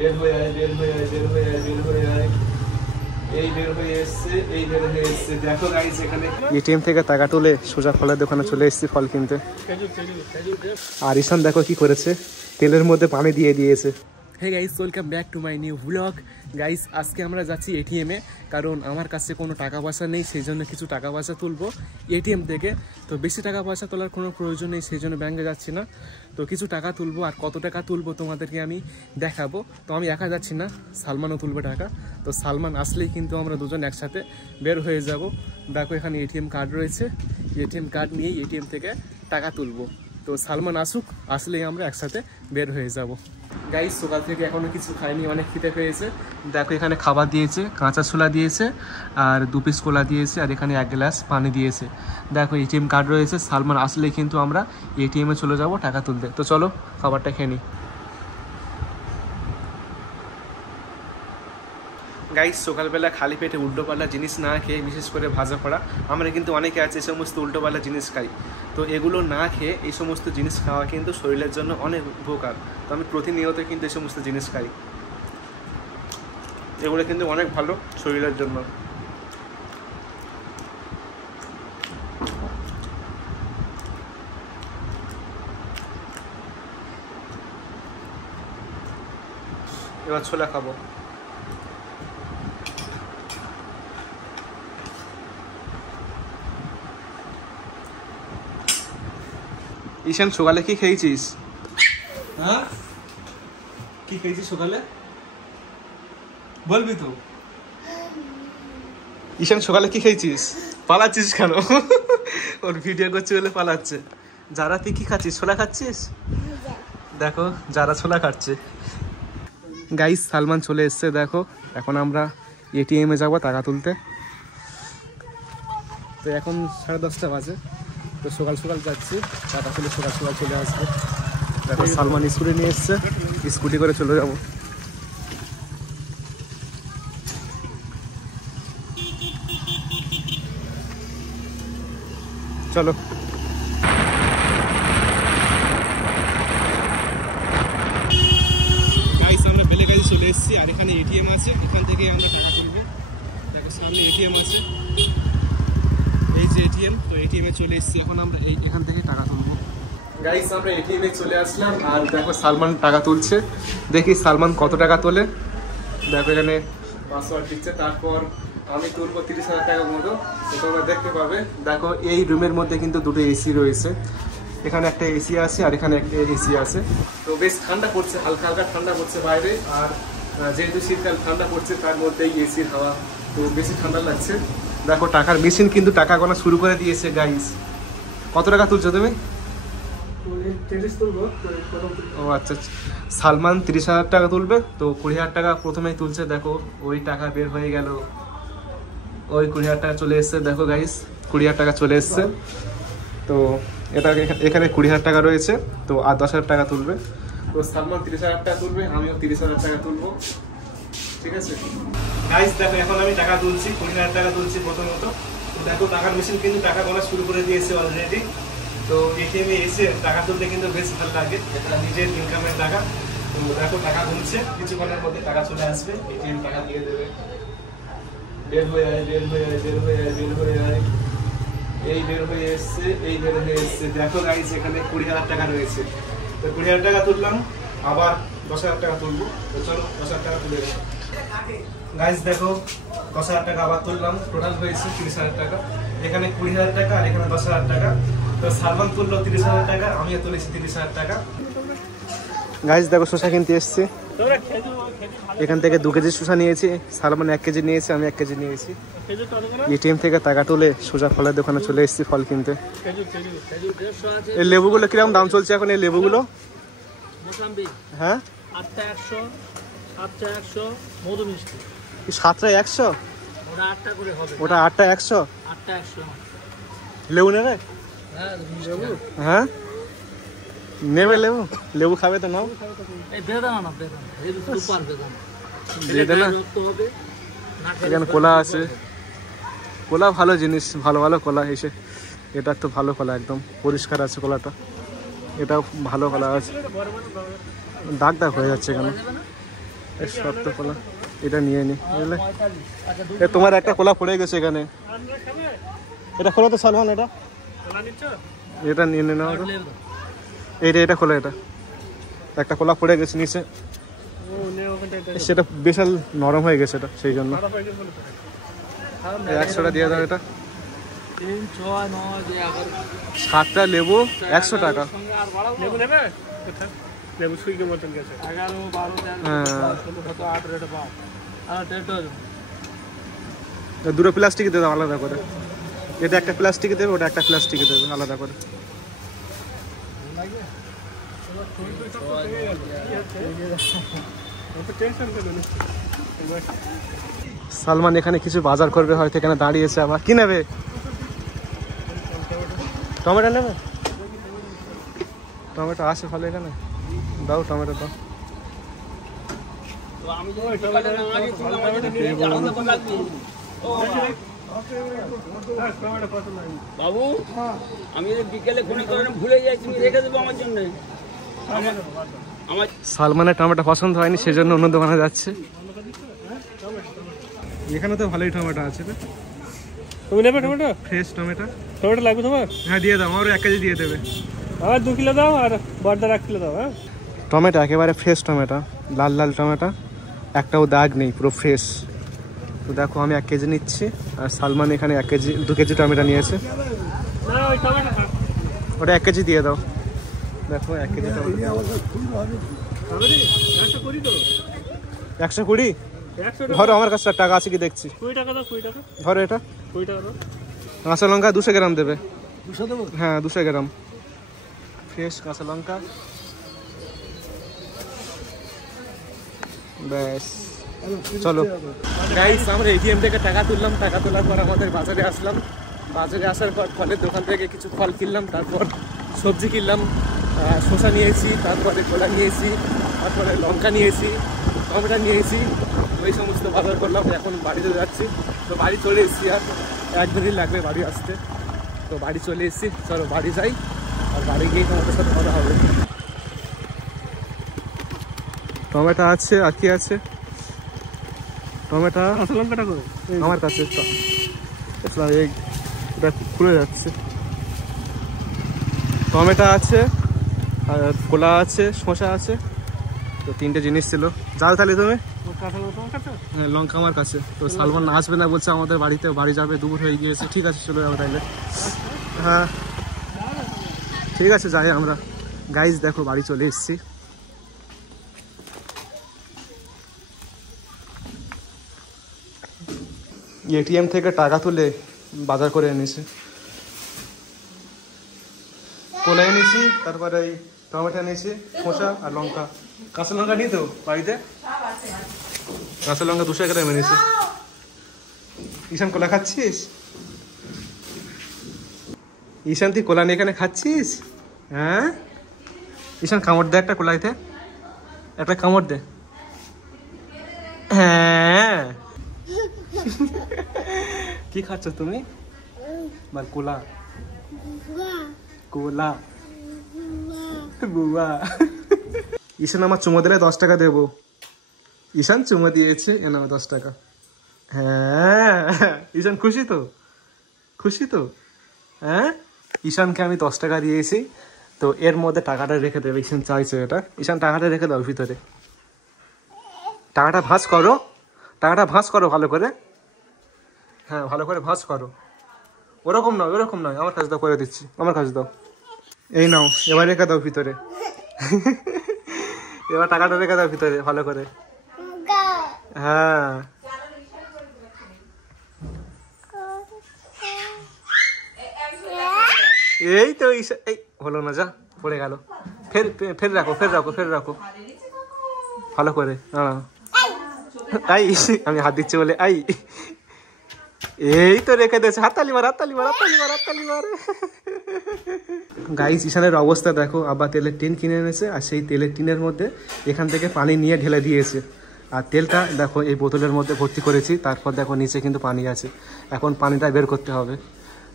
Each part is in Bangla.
বের হয়ে আয়, বের হয়ে আয়, বের হয়ে আয়, বের হয়ে আয়। এই বের হয়ে এসছে, এই বের হয়ে এসছে। দেখো গাইস এখানে এটিএম থেকে টাকা তুলে সোজা ফলের দোকানে চলে এসেছি ফল কিনতে। আর ঈশান দেখো কি করেছে, তেলের মধ্যে পানি দিয়ে দিয়েছে। Hey guys, welcome back to my new blog. Guys আজকে আমরা যাচ্ছি এটিএমে, কারণ আমার কাছে কোনো টাকা পয়সা নেই, সেই জন্য কিছু টাকা পয়সা তুলবো এটিএম থেকে। তো বেশি টাকা পয়সা তোলার কোনো প্রয়োজন নেই, সেই জন্য ব্যাঙ্কে যাচ্ছি না। তো কিছু টাকা তুলবো, আর কত টাকা তুলবো তোমাদেরকে আমি দেখাবো। তো আমি একা যাচ্ছি না, সালমানও তুলবে টাকা। তো সালমান আসলেই কিন্তু আমরা দুজন একসাথে বের হয়ে যাব। দেখো এখানে এটিএম কার্ড রয়েছে, এটিএম কার্ড নিয়েই এটিএম থেকে টাকা তুলবো। তো সালমান আসুক, আসলেই আমরা একসাথে বের হয়ে যাব। গাইস সকাল থেকে এখনো কিছু খাইনি, অনেক খিদে পেয়েছে। দেখো এখানে খাবার দিয়েছে, কাঁচা ছোলা দিয়েছে আর 2 পিস কোলা দিয়েছে, আর এখানে 1 গ্লাস পানি দিয়েছে। দেখো এটিএম কার্ড রয়েছে, সালমান আসলেই কিন্তু আমরা এটিএমে চলে যাব টাকা তুলতে। তো চলো খাবারটা খেয়ে নিই। গাইস সকালবেলা খালি পেটে উল্টোপাল্টা জিনিস না খেয়ে, বিশেষ করে ভাজা পড়া, আমরা কিন্তু অনেকে আছে এই সমস্ত উল্টোপাল্টা জিনিস খাই। তো এগুলো না খেয়ে এই সমস্ত জিনিস খাওয়া কিন্তু শরীরের জন্য অনেক উপকার। তো আমি প্রতিনিয়ত কিন্তু এই সমস্ত জিনিস খাই, এগুলো কিন্তু অনেক ভালো শরীরের জন্য। এবার ছোলা খাবো। ঈশান সকালে কি খেয়েছিস? হ্যাঁ কি খেয়েছিস সকালে, বলবি তো? ঈশান সকালে কি খেয়েছিস? পালাচ্ছিস কেন? ওর ভিডিও করছে বলে পালাচ্ছে। যারা তুই কি খাচ্ছিস? ছোলা খাচ্ছিস? দেখো যারা ছোলা খাচ্ছে। গাইস সালমান চলে এসছে, দেখো এখন আমরা এটিএমে যাবো টাকা তুলতে। তো এখন 10:30 বাজে। তো সকাল সকাল যাচ্ছি, টাকা তুলে সকাল সকাল চলে আসবে। দেখো সালমান স্কুটি নিয়ে এসছে, স্কুটি করে চলে যাবো। চলো গাইস আমরা বেলেগাছি চলে এসেছি, আর এখানে এটিএম আছে, এখান থেকে আমরা টাকা তুলবো। দেখো সামনে এটিএম আছে, এই যে এটিএম। তো এটিএমে চলে এসেছি, এখন আমরা এখান থেকে টাকা তুলবো। গাইস আমরা এটিএমে চলে আসলাম, আর দেখো সালমান টাকা তুলছে। দেখি সালমান কত টাকা তোলে। দেখো এখানে পাসওয়ার্ড দিচ্ছে, তারপর আমি তুলবো 30,000 টাকার মতো। তোমরা দেখতে পাবে। দেখো এই রুমের মধ্যে কিন্তু দুটো এসি রয়েছে, এখানে একটা এসি আছে আর এখানে একটা এসি আছে। তো বেশ ঠান্ডা পড়ছে, হালকা হালকা ঠান্ডা পড়ছে বাইরে, আর যেহেতু শীতকাল ঠান্ডা পড়ছে তার মধ্যেই এসির হাওয়া, তো বেশি ঠান্ডা লাগছে। দেখো টাকার মেশিন কিন্তু টাকা গোনা শুরু করে দিয়েছে। গাইস কত টাকা তুলছো তুমি? ও আচ্ছা, সালমান 30,000 টাকা তুলবে। তো 20,000 টাকা প্রথমেই তুলছে। দেখো ওই টাকা বের হয়ে গেল, ওই 20,000 টাকা চলে এসছে। দেখো গাইস 20,000 টাকা চলে এসছে। তো এটা এখানে 20,000 টাকা রয়েছে, তো আর 10,000 টাকা তুলবে। তো সালমান 30,000 টাকা তুলবে, আমিও 30,000 টাকা তুলবো, ঠিক আছে গাইস। দেখো এখন আমি টাকা তুলছি, 20,000 টাকা তুলছি প্রথমত। তো দেখো টাকার মেশিন কিন্তু টাকা গোনা শুরু করে দিয়েছে অলরেডি। তো এটিএমে এসে টাকা তুলতে কিন্তু বেশ ভালো লাগে, এটা নিজের ইনকামের টাকা। তো দেখো টাকা গুনছে, কিছুক্ষণের মধ্যে টাকা চলে আসবে, এটিএম টাকা দিয়ে দেবে। বের হয়ে আয়, বের হয়ে আয়, বের হয়ে আয়, বের হয়ে আয়। এই বের হয়ে এসছে, এই বের হয়ে এসছে। দেখো গাইস এখানে 20,000 টাকা রয়েছে। তো 20,000 টাকা তুললাম, আবার 10,000 টাকা তুলবো। তো চলো 10,000 টাকা তুলে দেবো। গাইস দেখো 10,000 টাকা আবার তুললাম, টোটাল হয়েছে 30,000 টাকা। এখানে 20,000 টাকা আর এখানে 10,000 টাকা। তো সালমান তুললো 30,000 টাকা, আমিও তুলেছি 30,000 টাকা। গাইস দেখো শসা কিনতে এসছি, এখান থেকে 2 কেজি শসা নিয়েছি, সালমান 1 কেজি নিয়েছে, আমি 1 কেজি নিয়েছি। এটিএম থেকে টাকা তুলে সোজা ফলের দোকানে চলে এসেছি ফল কিনতে। এই লেবুগুলো কিরকম দাম চলছে এখন? এই লেবুগুলো হ্যাঁ 7টা 100, ওটা 8টা 100। লেবু নেবে? হ্যাঁ নেবে লেবু? লেবু খাবে তো নাও। এখানে কলা আছে, কলা ভালো জিনিস, ভালো ভালো কলা এসে। এটা তো ভালো কলা, একদম পরিষ্কার আছে কলাটা, এটাও ভালো কলা আছে। দাগ দাগ হয়ে যাচ্ছে কেন? শর্ত কলা এটা নিয়ে নি বুঝলে। তোমার একটা কলা পড়ে গেছে এখানে, এটা খোলো তো সালমান, এটা নিয়ে নে নাও। এটা খোলা, এটা একটা কলা পড়ে গেছে নিচে, সেটা বিশাল নরম হয়ে গেছে এটা, সেই জন্য 100টা দিয়ে দাও। এটা 7টা লেবু 100 টাকা। দুটো প্লাস্টিক দেবে আলাদা করে, এটা একটা প্লাস্টিকে দেবে, ওটা একটা প্লাস্টিকে দেবে আলাদা করে। সালমান এখানে কিছু বাজার করবে হয়তো, এখানে দাঁড়িয়েছে। আবার কি নেবে? টমেটো নেবে? টমেটো আছে ভালো এখানে, দাও টমেটো দাও। বাবু আমি বিকেলে ফোন করে ভুলে যাই, তুমি রেখে দেবো আমার জন্য। সালমানের টমেটো পছন্দ হয়নি, সেজন্য অন্য দোকানে যাচ্ছে। এখানে তো ভালোই টমেটো আছে। তুমি নেবে টমেটো? Fresh tomato. টমেটো লাগবে তোমার? হ্যাঁ দিয়ে দাও, আমার 1 কেজি দিয়ে দেবে। আর 2 কিলো দাও, আর বড়দার 1 কিলো দাও। হ্যাঁ টমেটো একেবারে ফ্রেশ টমেটো, লাল লাল টমেটো, একটাও দাগ নেই, পুরো ফ্রেশ। তো দেখো আমি 1 কেজি নিচ্ছি, আর সালমান এখানে 2 কেজি টমেটো নিয়েছে। ওটা 1 কেজি দিয়ে দাও। দেখো 1 কেজি টমেটো 120। ধরো আমার কাছে টাকা আছে কি দেখছি। 20 টাকা দাও, 20 টাকা ধরো। এটা 20 টাকা দাও। কাঁচা লঙ্কা 200 গ্রাম দেবে। 200 দেবো? হ্যাঁ 200 গ্রাম ফ্রেশ কাঁচা লঙ্কা। ব্যাস চলো গাইস, আমরা এটিএম থেকে টাকা তুললাম। টাকা তোলার পর আমাদের বাজারে আসলাম। বাজারে আসার পর ফলের দোকান থেকে কিছু ফল কিনলাম, তারপর সবজি কিনলাম। শসা নিয়েছি, তারপরে কলা নিয়েছি, তারপরে লঙ্কা নিয়েছি, টমেটো নিয়েছি। ওই সমস্ত বাজার করলাম। এখন বাড়িতে যাচ্ছি। তো বাড়ি চলে এসেছি, আর 1 মিনিট লাগবে বাড়ি আসতে। তো বাড়ি চলে এসেছি, চলো বাড়ি যাই, আর বাড়ি গিয়ে তোমাদের সাথে কথা হবে। টমেটো আছে, আর কি আছে? টমেটো, কাঁচা লঙ্কাটা করো আমার কাছে। এটা খুলে যাচ্ছে। টমেটো আছে, আর কলা আছে, শসা আছে। তো 3টে জিনিস ছিল। যাও তাহলে তুমি। হ্যাঁ লঙ্কা আমার কাছে। তো সালমান আসবে না বলছে আমাদের বাড়িতে, বাড়ি যাবে, দুপুর হয়ে গিয়েছে। ঠিক আছে চলে যাবো তাইলে। হ্যাঁ ঠিক আছে যাই আমরা। গাইজ দেখো বাড়ি চলে এসেছি। এটিএম থেকে টাকা তুলে বাজার করে এনেছি। কলা এনেছি, তারপরে এই টমেটো এনেছি, শসা আর লঙ্কা। কাঁচা লঙ্কা নিই তো বাড়িতে? কাঁচা লঙ্কা 200 গ্রাম এনেছি। ঈশান কলা খাচ্ছিস? ঈশান তুই কলা নিয়ে এখানে খাচ্ছিস? হ্যাঁ ঈশান কামড় দে একটা কলাইতে, একটা কামড় দে। হ্যাঁ কি খাচ্ছ তুমি? বল কোলা। কোলা বুয়া। ঈশান আমার চুমো দিলে 10 টাকা দেবো। ঈশান চুমো দিয়েছে, এ নাও 10 টাকা। হ্যাঁ ঈশান খুশি তো? খুশি তো? হ্যাঁ ঈশানকে আমি 10 টাকা দিয়েছি। তো এর মধ্যে টাকাটা রেখে দেবে। ঈশান চাইছে এটা। ঈশান টাকাটা রেখে দাও ভিতরে। টাকাটা ভাঁজ করো, টাকাটা ভাঁজ করো ভালো করে। হ্যাঁ ভালো করে ভাঁজ করো। ওরকম নয়, ওরকম নয়। আমার কাছে দাও, করে দিচ্ছি। আমার কাছে দাও। এই নাও, এবার রেখে দাও ভিতরে। এবার টাকাটা রেখে দাও ভিতরে ভালো করে। হ্যাঁ এই তো এই হলো না, যা পড়ে গেল। ফের ফের রাখো, ফের রাখো, ফের রাখো ভালো করে। আই আমি হাত দিচ্ছি বলে আই। এই তো রেখে দিয়েছে। হাততালি মার, হাততালি মার, হাততালি মার, হাততালি মার। গাইস ঈশানের অবস্থা দেখো। আবার তেলের টিন কিনে এনেছে, আর সেই তেলের টিনের মধ্যে এখান থেকে পানি নিয়ে ঢেলে দিয়েছে। আর তেলটা দেখো এই বোতলের মধ্যে ভর্তি করেছি। তারপর দেখো নিচে কিন্তু পানি আছে। এখন পানিটা বের করতে হবে।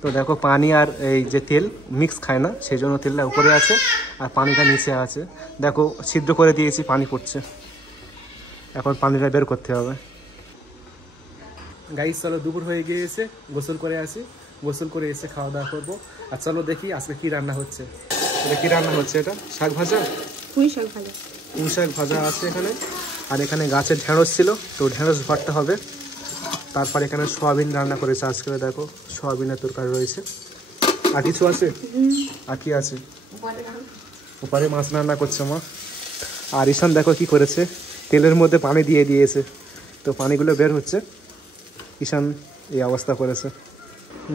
তো দেখো পানি আর এই যে তেল মিক্স খায় না, সেই জন্য তেলটা উপরে আছে আর পানিটা নিচে আছে। দেখো ছিদ্র করে দিয়েছি, পানি পড়ছে। এখন পানিটা বের করতে হবে। গাইস চলো দুপুর হয়ে গিয়েছে, গোসল করে আসি, গোসল করে এসে খাওয়া দাওয়া করবো। আর চলো দেখি আজকে কি রান্না হচ্ছে। এটা কি রান্না হচ্ছে? এটা শাক ভাজা, পুঁই শাক ভাজা। পুঁই শাক ভাজা আছে এখানে। আর এখানে গাছের ঢেঁড়স ছিল, তো ঢেঁড়স ভর্তা হবে। তারপর এখানে সোয়াবিন রান্না করেছে আজকে, দেখো সোয়াবিনের তরকারি রয়েছে। আর কিছু আছে? আর কি আছে? ওপারে মাছ রান্না করছে মা। আর ঈশান দেখো কি করেছে, তেলের মধ্যে পানি দিয়ে দিয়েছে, তো পানিগুলো বের হচ্ছে। ঈশান এই অবস্থা করেছে।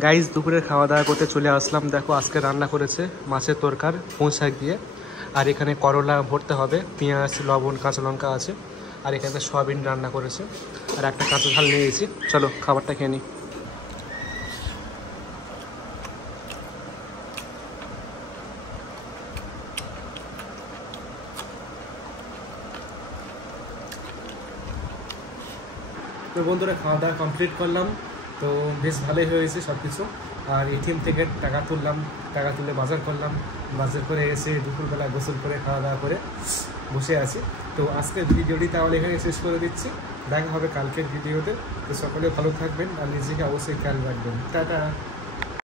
গাইস দুপুরে খাওয়া দাওয়া করতে চলে আসলাম। দেখো আজকে রান্না করেছে মাছের তরকার পুঁই শাক দিয়ে। আর এখানে করলা ভরতে হবে, পেঁয়াজ, লবণ, কাঁচা লঙ্কা আছে। আর এখানে সয়াবিন রান্না করেছে, আর একটা কাঁচা ঝাল নিয়েছি। চলো খাবারটা খেয়ে নিই। তো বন্ধুরা খাওয়া দাওয়া কমপ্লিট করলাম, তো বেশ ভালোই হয়েছে সব কিছু। আর এটিএম থেকে টাকা তুললাম, টাকা তুলে বাজার করলাম, বাজার করে এসে দুপুরবেলা গোসল করে খাওয়া দাওয়া করে বসে আছি। তো আজকের ভিডিওটি তাহলে এখানে শেষ করে দিচ্ছি, দেখা হবে কালকের ভিডিওতে। তো সকলে ভালো থাকবেন আর নিজেকে অবশ্যই খেয়াল রাখবেন। টাটা।